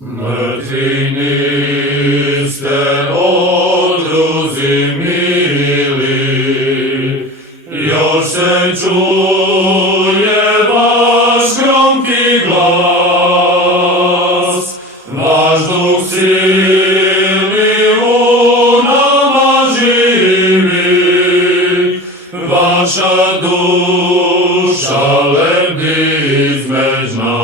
Mrtvi niste, o druzi mili, još se čuje vaš gromki glas, vaš duh silni u nama živi, vaša duša lebdi između nas.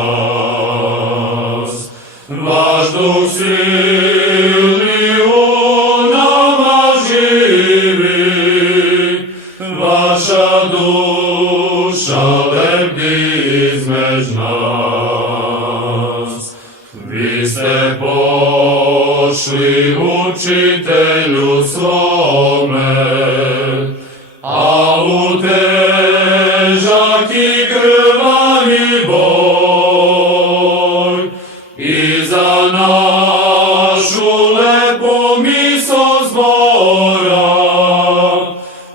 Vaš duh silni u nama živi, vaša duša lebdi između nas. Vi ste pošli učitelju svome, a u težak i krvavi boj, i za našu lepu misao zbora,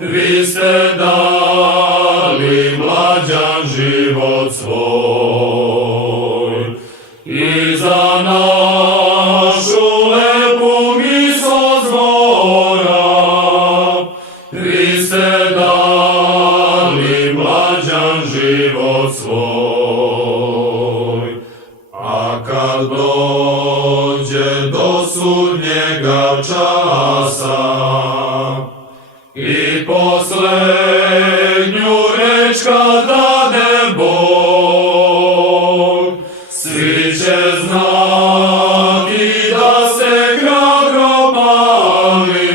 vi ste dali mlađan život svoj. I za našu lepu misao zbora, vi ste dali mlađan život svoj. A kad dođe do sudnjega časa i poslednju reč kad dade Bog, svi će znati da se hrabro pali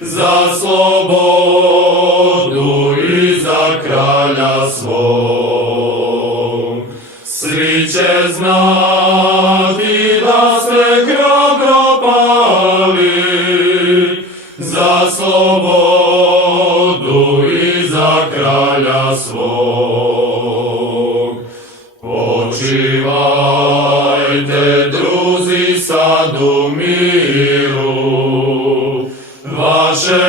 za slobodu i za kralja svog. Svi će znati da ste hrabro pali za slobodu i za kralja svog. Počivajte, druzi, sad u miru, vaše